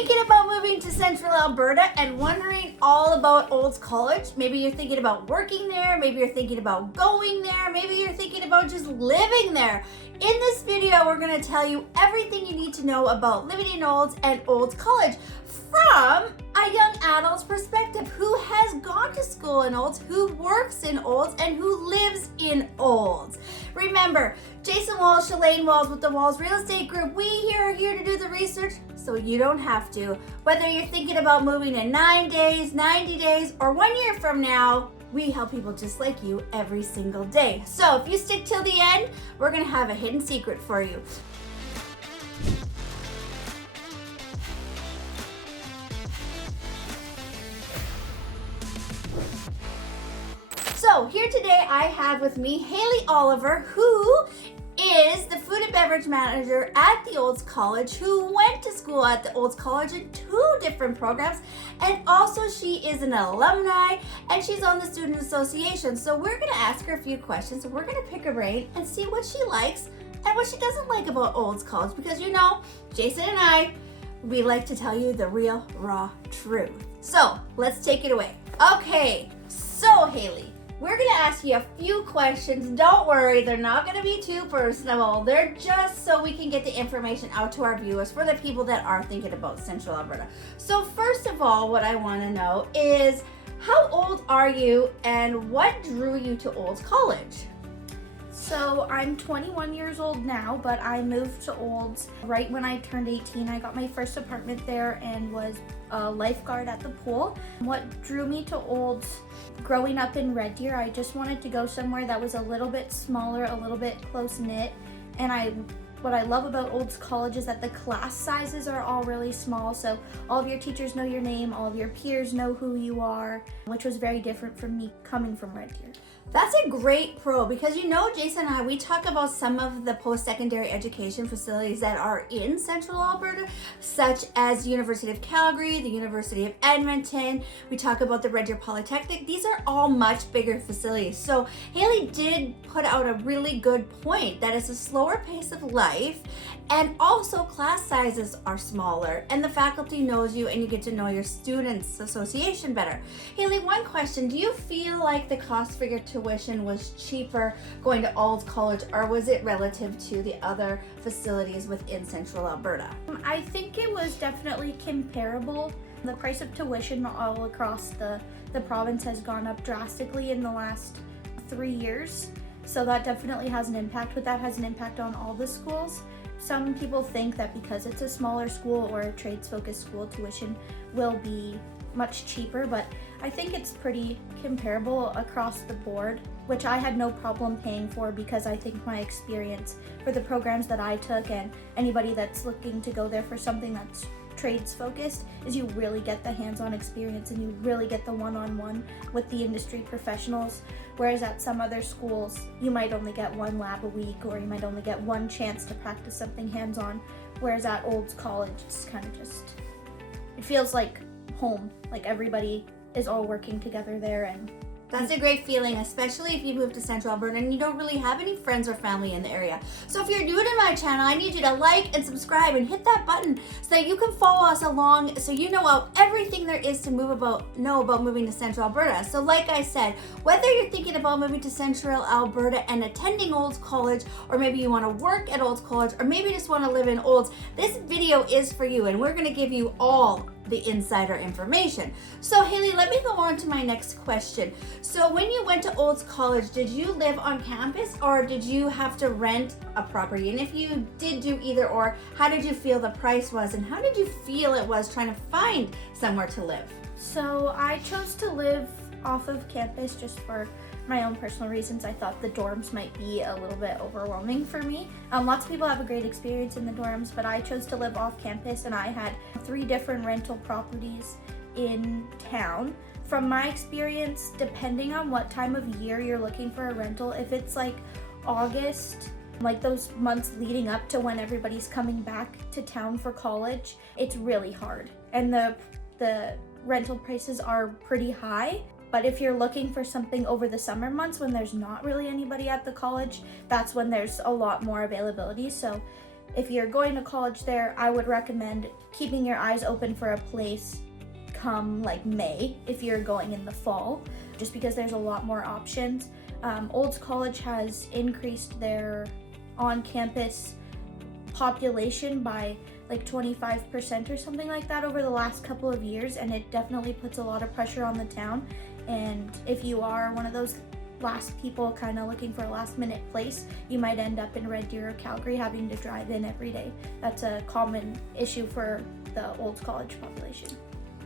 thinking about moving to Central Alberta and wondering all about Olds College? Maybe you're thinking about working there, maybe you're thinking about going there, maybe you're thinking about just living there. In this video, we're going to tell you everything you need to know about living in Olds and Olds College from a young adult's perspective who has gone to school in Olds, who works in Olds, and who lives in Olds. Remember, Jason Walsh, Elaine Walls with the Walls Real Estate Group, we here are here to do the research so you don't have to. Whether you're thinking about moving in 9 days, 90 days, or 1 year from now, we help people just like you every single day. So if you stick till the end, we're gonna have a hidden secret for you. So here today I have with me Haley Oliver, who is the food and beverage manager at the Olds College, who went to school at the Olds College in 2 different programs, and also she is an alumni and she's on the student association. So we're going to ask her a few questions, and we're going to pick her brain and see what she likes and what she doesn't like about Olds College, because you know, Jason and I, we like to tell you the real raw truth. So let's take it away. Okay, so Haley, we're gonna ask you a few questions. Don't worry, they're not gonna be too personal. They're just so we can get the information out to our viewers for the people that are thinking about Central Alberta. So first of all, what I wanna know is, how old are you and what drew you to Olds College? So I'm 21 years old now, but I moved to Olds right when I turned 18. I got my first apartment there and was a lifeguard at the pool. What drew me to Olds, growing up in Red Deer, I just wanted to go somewhere that was a little bit smaller, a little bit close-knit. And what I love about Olds College is that the class sizes are all really small, so all of your teachers know your name, all of your peers know who you are, which was very different from me coming from Red Deer. That's a great pro, because you know, Jason and I, we talk about some of the post-secondary education facilities that are in Central Alberta, such as the University of Calgary, the University of Edmonton. We talk about the Red Deer Polytechnic. These are all much bigger facilities. So Haley did put out a really good point that it's a slower pace of life, and also class sizes are smaller, and the faculty knows you and you get to know your students' association better. Haley, one question, do you feel like the cost for your tuition was cheaper going to Olds College, or was it relative to the other facilities within Central Alberta? I think it was definitely comparable. The price of tuition all across the province has gone up drastically in the last 3 years, so that definitely has an impact, but that has an impact on all the schools. Some people think that because it's a smaller school or a trades-focused school, tuition will be much cheaper, but I think it's pretty comparable across the board, which I had no problem paying for, because I think my experience for the programs that I took, and anybody that's looking to go there for something that's trades focused, is you really get the hands-on experience and you really get the one-on-one with the industry professionals, whereas at some other schools you might only get 1 lab a week, or you might only get 1 chance to practice something hands-on, whereas at Olds College it's kind of just, it feels like home, like everybody is all working together there. And that's a great feeling, especially if you move to Central Alberta and you don't really have any friends or family in the area. So if you're new to my channel, I need you to like and subscribe and hit that button so that you can follow us along, so you know everything there is to know about moving to Central Alberta. So like I said, whether you're thinking about moving to Central Alberta and attending Olds College, or maybe you want to work at Olds College, or maybe just want to live in Olds, this video is for you, and we're going to give you all the insider information. So Haley, let me go on to my next question. So when you went to Olds College, did you live on campus, or did you have to rent a property? And if you did do either or, how did you feel the price was, and how did you feel it was trying to find somewhere to live? So I chose to live off of campus just for my own personal reasons. I thought the dorms might be a little bit overwhelming for me. Lots of people have a great experience in the dorms, but I chose to live off campus, and I had 3 different rental properties in town. From my experience, depending on what time of year you're looking for a rental, if it's like August, like those months leading up to when everybody's coming back to town for college, it's really hard, and the rental prices are pretty high. But if you're looking for something over the summer months when there's not really anybody at the college, that's when there's a lot more availability. So if you're going to college there, I would recommend keeping your eyes open for a place come like May if you're going in the fall, just because there's a lot more options. Olds College has increased their on-campus population by like 25% or something like that over the last couple of years, and it definitely puts a lot of pressure on the town. And if you are one of those last people kind of looking for a last minute place, you might end up in Red Deer or Calgary having to drive in every day. That's a common issue for the Olds College population.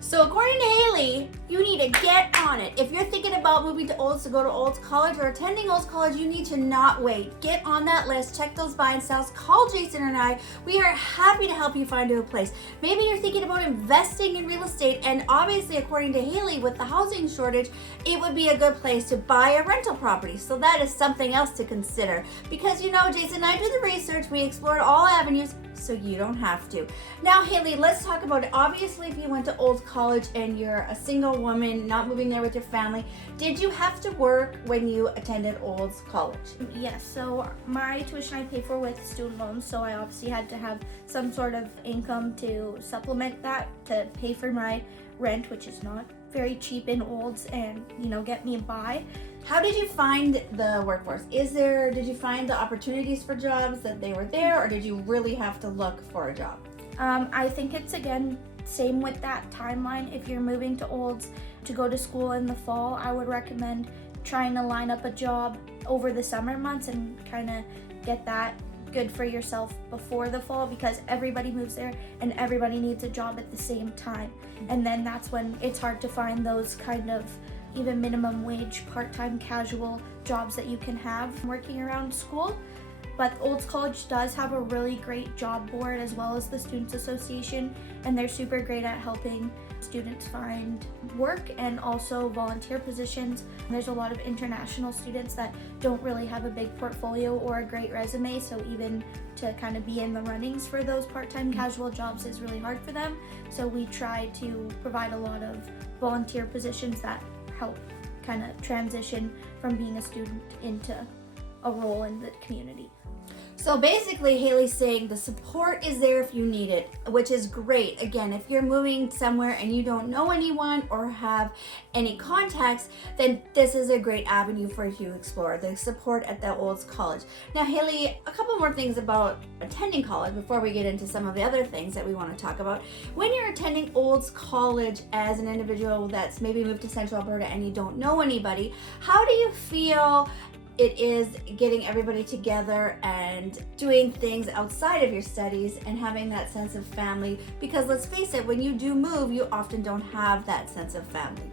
So according to Haley, you need to get on it. If you're thinking about moving to Olds to go to Olds College or attending Olds College, you need to not wait. Get on that list, check those buy and sells, call Jason and I. We are happy to help you find a place. Maybe you're thinking about investing in real estate, and obviously according to Haley, with the housing shortage, it would be a good place to buy a rental property. So that is something else to consider. Because Jason and I do the research, we explored all avenues, so you don't have to. Now Haley, let's talk about it. Obviously if you went to Olds College and you're a single woman, not moving there with your family, did you have to work when you attended Olds College? Yes, so my tuition I pay for with student loans, so I obviously had to have some sort of income to supplement that, to pay for my rent, which is not very cheap in Olds, and get me by. How did you find the workforce? Did you find the opportunities for jobs that they were there, or did you really have to look for a job? I think it's, again, same with that timeline. If you're moving to Olds to go to school in the fall, I would recommend trying to line up a job over the summer months and kind of get that good for yourself before the fall, because everybody moves there and everybody needs a job at the same time. And then that's when it's hard to find those kind of even minimum wage, part-time, casual jobs that you can have working around school. But Olds College does have a really great job board, as well as the Students Association, and they're super great at helping students find work and also volunteer positions. There's a lot of international students that don't really have a big portfolio or a great resume, so even to kind of be in the runnings for those part-time casual jobs is really hard for them. So we try to provide a lot of volunteer positions that help kind of transition from being a student into a role in the community. So basically, Haley's saying the support is there if you need it, which is great. Again, if you're moving somewhere and you don't know anyone or have any contacts, then this is a great avenue for you to explore, the support at the Olds College. Now, Haley, a couple more things about attending college before we get into some of the other things that we want to talk about. When you're attending Olds College as an individual that's maybe moved to Central Alberta and you don't know anybody, how do you feel it is getting everybody together and doing things outside of your studies and having that sense of family? Because let's face it, when you do move, you often don't have that sense of family.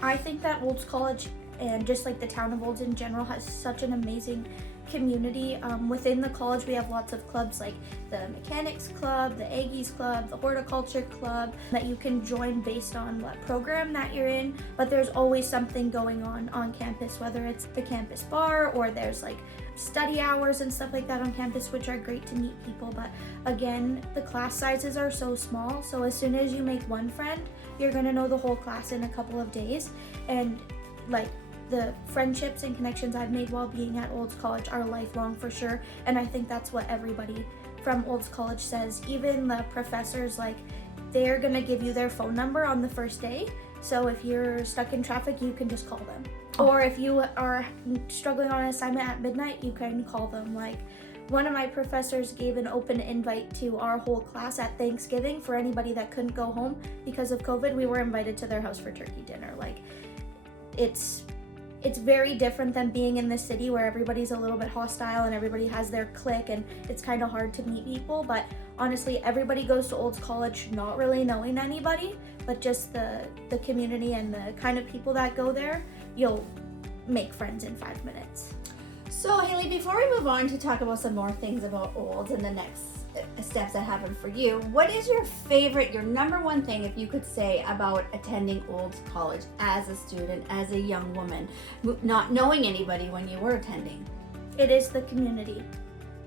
I think that Olds College, and just like the town of Olds in general, has such an amazing community. Within the college we have lots of clubs like the Mechanics Club, the Aggies Club, the Horticulture Club that you can join based on what program that you're in, but there's always something going on campus, whether it's the campus bar or there's like study hours and stuff like that on campus, which are great to meet people. But again, the class sizes are so small, so as soon as you make one friend, you're gonna know the whole class in a couple of days. And like the friendships and connections I've made while being at Olds College are lifelong for sure, and I think that's what everybody from Olds College says. Even the professors, like, they're gonna give you their phone number on the first day, so if you're stuck in traffic, you can just call them. Or if you are struggling on an assignment at midnight, you can call them. Like, one of my professors gave an open invite to our whole class at Thanksgiving for anybody that couldn't go home because of COVID. We were invited to their house for turkey dinner. Like, it's very different than being in the city where everybody's a little bit hostile and everybody has their clique and it's kind of hard to meet people. But honestly, everybody goes to Olds College not really knowing anybody, but just the community and the kind of people that go there, you'll make friends in 5 minutes. So Haley, before we move on to talk about some more things about Olds and the next steps that happen for you, what is your number one thing, if you could say, about attending Olds College as a student, as a young woman, not knowing anybody when you were attending? It is the community,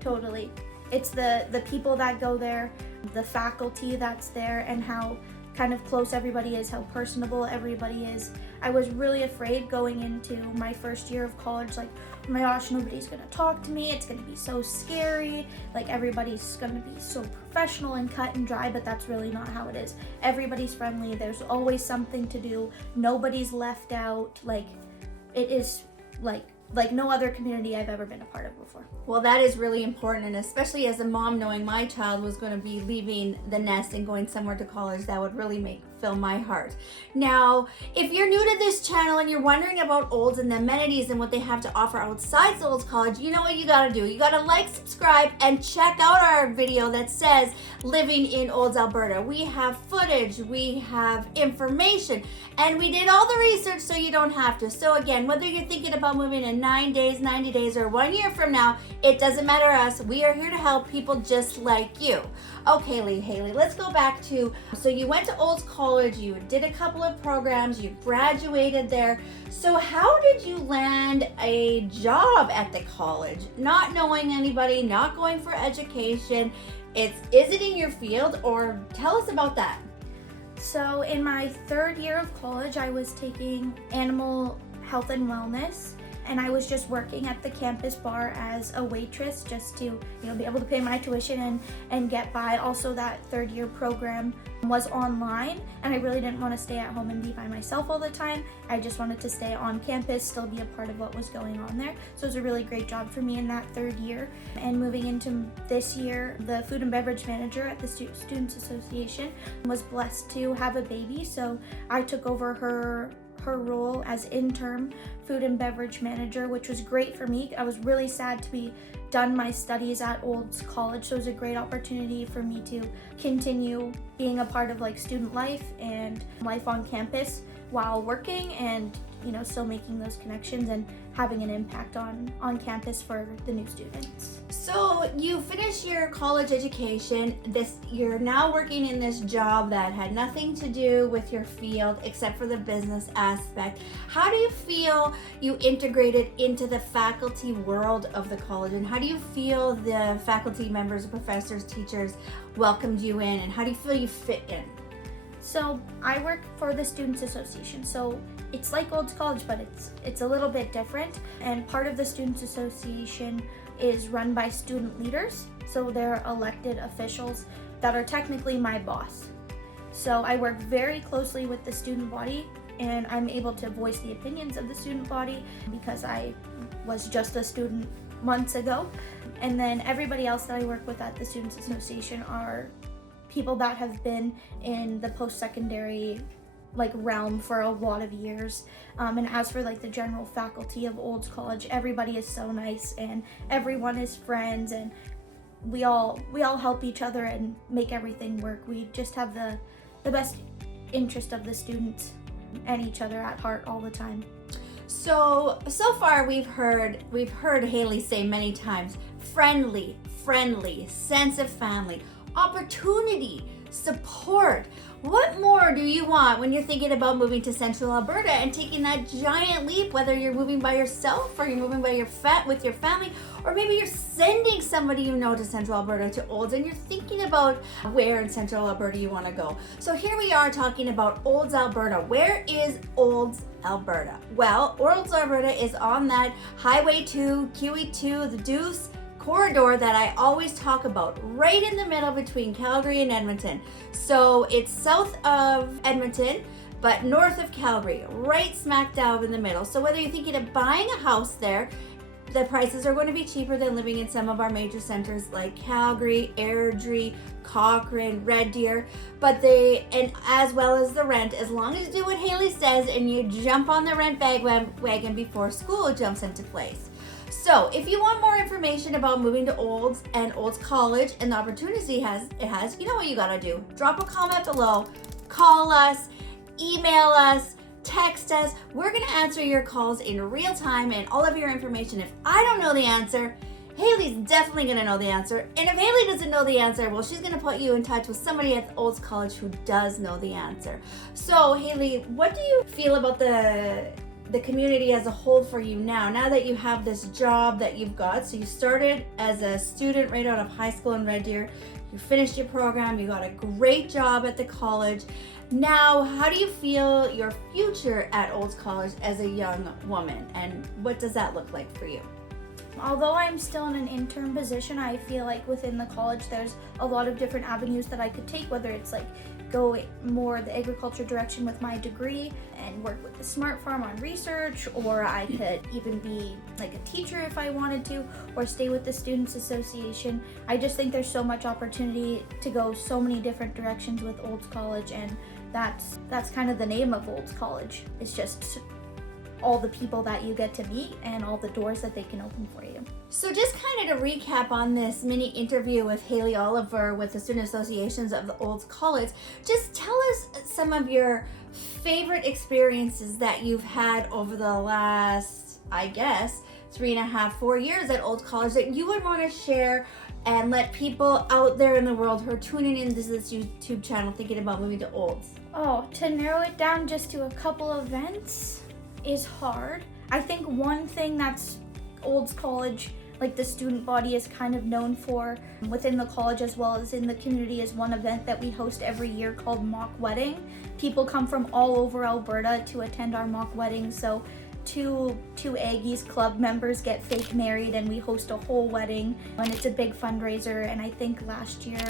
totally. It's the people that go there, the faculty that's there, and how kind of close everybody is, how personable everybody is. I was really afraid going into my first year of college, like, oh my gosh, nobody's gonna talk to me, it's gonna be so scary, like everybody's gonna be so professional and cut and dry, but that's really not how it is. Everybody's friendly, there's always something to do, nobody's left out, like it is like no other community I've ever been a part of before. Well, that is really important, and especially as a mom, knowing my child was going to be leaving the nest and going somewhere to college, that would really fill my heart. Now, if you're new to this channel and you're wondering about Olds and the amenities and what they have to offer outside Olds College, you know what you gotta do. You gotta like, subscribe, and check out our video that says Living in Olds, Alberta. We have footage, we have information, and we did all the research so you don't have to. So again, whether you're thinking about moving in 9 days, 90 days, or 1 year from now, it doesn't matter to us. We are here to help people just like you. Okay, Haley, let's go back to, so you went to Olds College, you did a couple of programs, you graduated there. So how did you land a job at the college? Not knowing anybody, not going for education. Is it in your field, or tell us about that? So in my third year of college, I was taking animal health and wellness, and I was just working at the campus bar as a waitress just to, be able to pay my tuition and get by. Also, that third year program was online, and I really didn't want to stay at home and be by myself all the time. I just wanted to stay on campus, still be a part of what was going on there. So it was a really great job for me in that third year. And moving into this year, the food and beverage manager at the Students Association was blessed to have a baby, so I took over her role as interim food and beverage manager, which was great for me. I was really sad to be done my studies at Olds College, so it was a great opportunity for me to continue being a part of student life and life on campus while working, and still making those connections and having an impact on campus for the new students. So you finished your college education. You're now working in this job that had nothing to do with your field except for the business aspect. How do you feel you integrated into the faculty world of the college, and how do you feel the faculty members, professors, teachers welcomed you in, and how do you feel you fit in? So I work for the Students Association, so it's like Olds College, but it's a little bit different. And part of the Students Association is run by student leaders, so they're elected officials that are technically my boss. So I work very closely with the student body, and I'm able to voice the opinions of the student body because I was just a student months ago. And then everybody else that I work with at the Students Association are people that have been in the post-secondary realm for a lot of years. And as for the general faculty of Olds College, everybody is so nice and everyone is friends, and we all help each other and make everything work. We just have the best interest of the students and each other at heart all the time. So far we've heard Haley say many times, friendly, sense of family, opportunity, support. What more do you want when you're thinking about moving to Central Alberta and taking that giant leap, whether you're moving by yourself or you're moving with your family, or maybe you're sending somebody to Central Alberta, to Olds, and you're thinking about where in Central Alberta you want to go. So here we are talking about Olds Alberta. Where is Olds Alberta? Well, Olds Alberta is on that Highway 2, QE2, the Deuce corridor that I always talk about, right in the middle between Calgary and Edmonton. So it's south of Edmonton, but north of Calgary, right smack dab in the middle. So whether you're thinking of buying a house there, the prices are going to be cheaper than living in some of our major centers like Calgary, Airdrie, Cochrane, Red Deer, and as well as the rent, as long as you do what Haley says and you jump on the rent wagon before school jumps into place. So if you want more information about moving to Olds and Olds College and the opportunities it has, you know what you gotta do. Drop a comment below, call us, email us, text us. We're gonna answer your calls in real time and all of your information. If I don't know the answer, Haley's definitely gonna know the answer. And if Haley doesn't know the answer, well, she's gonna put you in touch with somebody at Olds College who does know the answer. So Haley, what do you feel about the community as a whole for you now that you have this job that you've got? So you started as a student right out of high school in Red Deer. you finished your program, you got a great job at the college. Now, how do you feel your future at Olds College as a young woman, and what does that look like for you? Although I'm still in an intern position, I feel like within the college there's a lot of different avenues that I could take, whether it's like go more the agriculture direction with my degree and work with the smart farm on research, or I could even be like a teacher if I wanted to, or stay with the Students Association. I just think there's so much opportunity to go so many different directions with Olds College, and that's kind of the name of Olds College. It's just all the people that you get to meet and all the doors that they can open for you. So just kind of to recap on this mini interview with Haley Oliver with the Student Associations of the Olds College, just tell us some of your favorite experiences that you've had over the last, I guess, 3.5, 4 years at Olds College that you would want to share and let people out there in the world who are tuning into this YouTube channel thinking about moving to Olds. Oh, to narrow it down just to a couple events is hard. I think one thing that's Olds College, like the student body, is kind of known for within the college as well as in the community is one event that we host every year called Mock Wedding. People come from all over Alberta to attend our mock wedding. So two Aggies club members get fake married and we host a whole wedding, and it's a big fundraiser. And I think last year,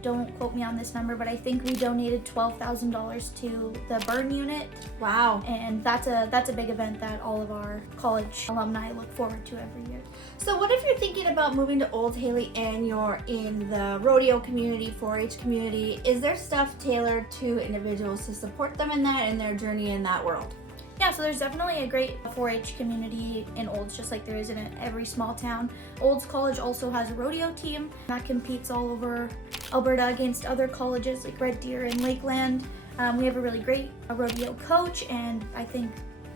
don't quote me on this number, but I think we donated $12,000 to the burn unit. Wow. And that's a big event that all of our college alumni look forward to every year. So what if you're thinking about moving to Olds, Haley, and you're in the rodeo community, 4-H community? Is there stuff tailored to individuals to support them in that and their journey in that world? Yeah, so there's definitely a great 4-H community in Olds, just like there is in every small town. Olds College also has a rodeo team that competes all over Alberta against other colleges like Red Deer and Lakeland. We have a really great rodeo coach, and I think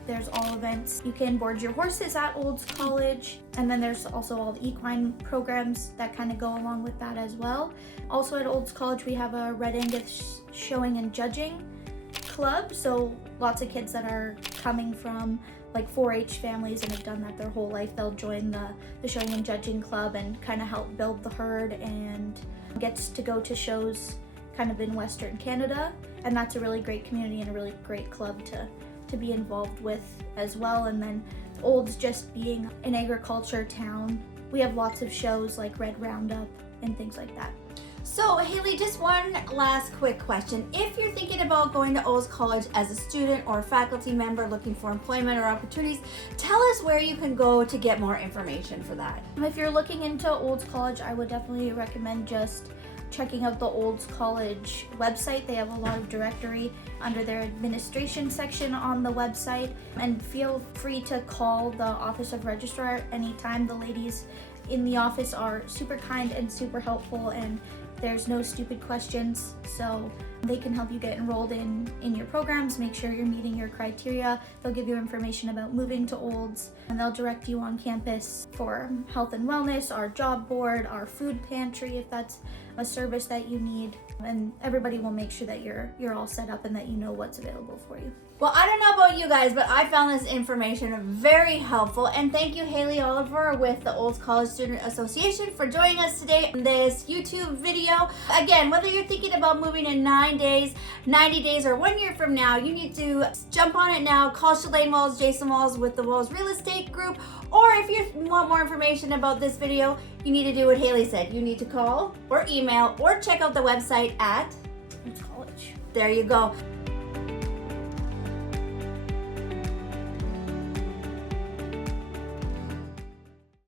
there's all events. You can board your horses at Olds College, and then there's also all the equine programs that kind of go along with that as well. Also at Olds College, we have a Red Angus showing and judging club, so lots of kids that are coming from like 4-H families and have done that their whole life, they'll join the showing and judging club and kind of help build the herd and gets to go to shows kind of in Western Canada, and that's a really great community and a really great club to be involved with as well. And then Olds just being an agriculture town, we have lots of shows like Red Roundup and things like that. So Haley, just one last quick question. If you're thinking about going to Olds College as a student or a faculty member looking for employment or opportunities, tell us where you can go to get more information for that. If you're looking into Olds College, I would definitely recommend just checking out the Olds College website. They have a lot of directory under their administration section on the website, and feel free to call the Office of Registrar anytime. The ladies in the office are super kind and super helpful, and there's no stupid questions, so they can help you get enrolled in your programs, make sure you're meeting your criteria. They'll give you information about moving to Olds, and they'll direct you on campus for health and wellness, our job board, our food pantry if that's a service that you need, and everybody will make sure that you're all set up and that you know what's available for you. Well, I don't know about you guys, but I found this information very helpful, and thank you, Haley Oliver with the Olds College Student Association, for joining us today in this YouTube video. Again, whether you're thinking about moving in 9 days, 90 days, or 1 year from now, you need to jump on it now. Call Shalane Walls, Jason Walls with the Walls Real Estate Group, or if you want more information about this video, you need to do what Haley said. You need to call or email or check out the website at Olds College. There you go.